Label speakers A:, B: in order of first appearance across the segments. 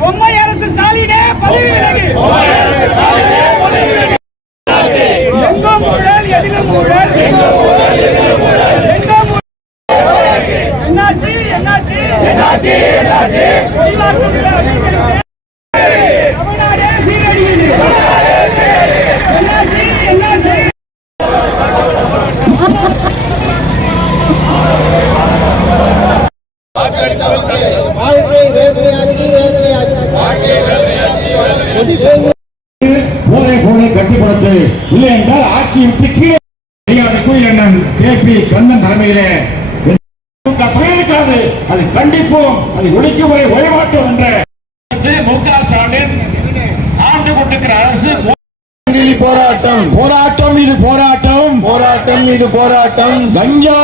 A: பொம்மை அரசு ஸ்டாலினே பதவி விலகு. எங்கும் ஊழல் தமிழ்நாடே சீரடியுது வாழ்க்கை அது கண்டிப்போம் அது ஒழிக்கும் வரை ஆண்டு கொண்டிருக்கிற அரசு
B: போராட்டம்
A: போராட்டம் இது போராட்டம்.
B: போராட்டம் இது போராட்டம்.
A: கஞ்சா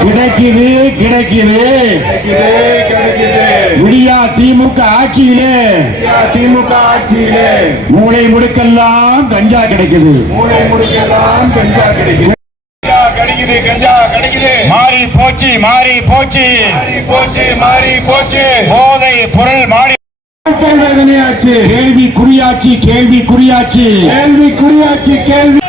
A: கிடைக்குது கிடைக்குது. விடியா திமுக ஆட்சியிலே.
B: திமுக ஆட்சியிலே.
A: மூளை முடுக்கெல்லாம் கஞ்சா கிடைக்குது.
B: மூளை முடுக்கெல்லாம் கஞ்சா கிடைக்குது. கஞ்சா கிடைக்குது கஞ்சா கிடைக்குது.
A: மாறி போச்சு மாறி போச்சு.
B: போச்சு மாறி போச்சு.
A: போதை பொருள் மாறி. கேள்வி குறியாச்சு கேள்வி குறியாச்சு
B: கேள்வி குறியாச்சு கேள்வி.